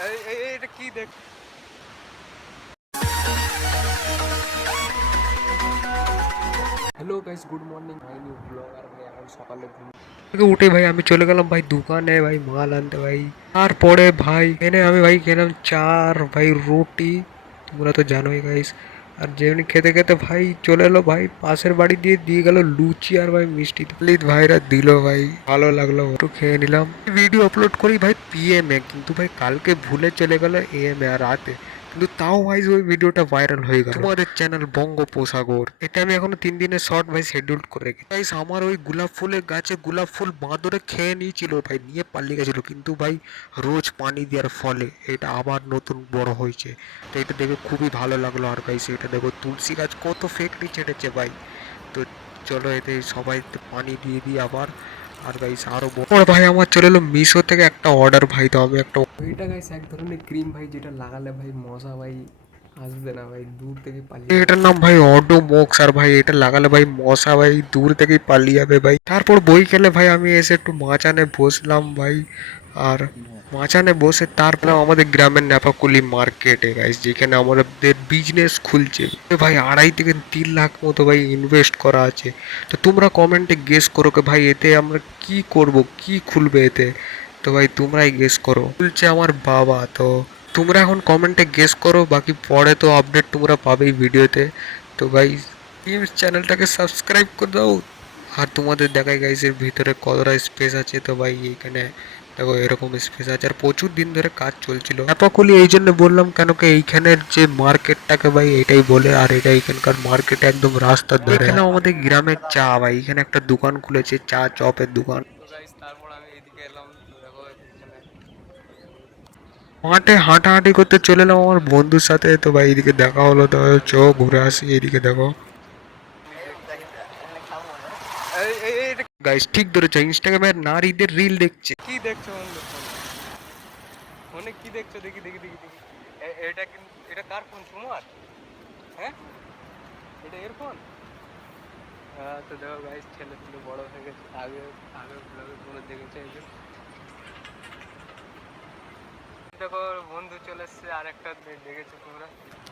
এটা কি দেখ। Hello guys, good morning. ভাই নিউ ব্লগ। আর ভাই এখন সকালে ঘুম থেকে উঠে ভাই আমি চলে গেলাম ভাই দোকানে ভাই মাল আনতে ভাই। তারপরে ভাই এনে আমি ভাই খেলাম চার ভাই রুটি, তোমরা তো জানোই গাইস। আর যেমনি খেতে খেতে ভাই চলে এলো ভাই পাশের বাড়ি দিয়ে দিয়ে গেল লুচি আর ভাই মিষ্টি। প্লিজ ভাইরা দিল ভাই, ভালো লাগলো, একটু খেয়ে নিলাম। ভিডিও আপলোড করি ভাই পিএম এ, কিন্তু ভাই কালকে ভুলে চলে গেল এএম এ আর রাতে। কিন্তু তাও ভাই ওই ভিডিওটা ভাইরাল হয়ে গেল তোমাদের চ্যানেল বঙ্গোপসাগর। এটা আমি এখনো 3 দিনের শর্ট ভাই শিডিউল করে রেখেছি গাইস। আমার ওই গোলাপ ফুলের গাছে গোলাপ ফুল বাঁদরে খেয়ে নিয়েছিল ভাই, নিয়ে পালিয়ে গেছিল, কিন্তু ভাই রোজ পানি দেওয়ার ফলে এটা আবার নতুন বড় হয়েছে। তো এটা দেখে খুবই ভালো লাগলো। আর গাইস এটা দেখো তুলসী গাছ কত ফেকড়ি ছেড়েছে ভাই। তো চলো এতে সবাই পানি দিয়ে দিই আবার। আর গাইস আরো বড় ভাই আমার চলে এলো মিশো থেকে একটা অর্ডার ভাই। তো আমি একটা, এটা গাইস এক ধরনের ক্রিম ভাই, যেটা লাগালে ভাই মশা ভাই আসবে না ভাই, দূর থেকে পালিয়ে। এটার নাম ভাই অডোমক্স। আর ভাই এটা লাগালে ভাই মশা ভাই দূর থেকেই পালিয়ে যাবে ভাই। তারপর বই খেলে ভাই আমি এসে একটু মাচানে বসলাম ভাই। আর মাচানে বসে তারপর আমাদের গ্রামের নেপাকুলি মার্কেটে গাইস, যেখানে আমাদের বিজনেস খুলছে ভাই 2.5 থেকে 3 লাখ মতো ভাই ইনভেস্ট করা আছে। তো তোমরা কমেন্টে গেস করো কে ভাই এতে আমরা কি করব, কি খুলবে এতে। তো ভাই তোমরাই গেস করো, খুলছে আমার বাবা। তো তোমরা এখন কমেন্টে গেস করো, বাকি পরে তো আপডেট তোমরা পাবেই ভিডিওতে। তো ভাই প্লিজ চ্যানেলটাকে সাবস্ক্রাইব করে দাও। আর তোমাদের দেখাই গাইস এর ভিতরে কতটা স্পেস আছে। তো ভাই এখানে দেখো এরকম স্পেস আছে, আর প্রচুর দিন ধরে কাজ চলছিল। অ্যাপাকুলি এই জন্য বললাম কেন কি এইখানের যে মার্কেটটাকে ভাই এটাই বলে। আর এটা এখানকার মার্কেট একদম রাস্তার ধারে। এখানে আমাদের গ্রামের চা ভাই, এখানে একটা দোকান খুলেছে চা চপের দোকান। তো গাইস তারপর আমি এইদিকে এলাম, তো দেখো এখানে মাঠে হাঁটাহাঁটি করতে চলে এলাম আমার বন্ধুর সাথে। তো ভাই এদিকে দেখা হলো, তো চ ঘুরে আসি। এদিকে দেখো গাইস ঠিক ধরেছো, ইনস্টাগ্রামে নারীদের রিল দেখছে। কি দেখছো বন্ধু? ফোনে কি দেখছো? দেখি দেখি দেখি দেখি। এটা কিন্তু এটা কার ফোন? তোমার? হ্যাঁ, এটা এর ফোন। হ্যাঁ, তো দেখো গাইস ছেলে ছেলে বড় হয়ে গেছে। আগে আগে ব্লগে কোনো দেখেছে এই যে দেখো বন্ধু চলে এসছে, আর একটা দেখেছো তোমরা।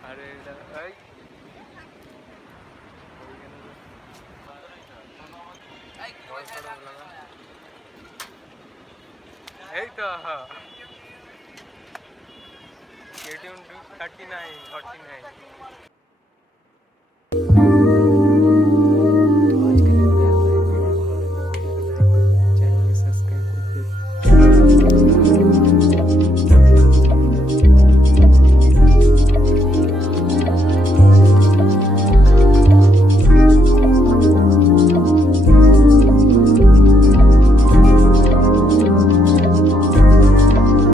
আরে এটা এই এই তো হ্যাঁ, KTM 39 49।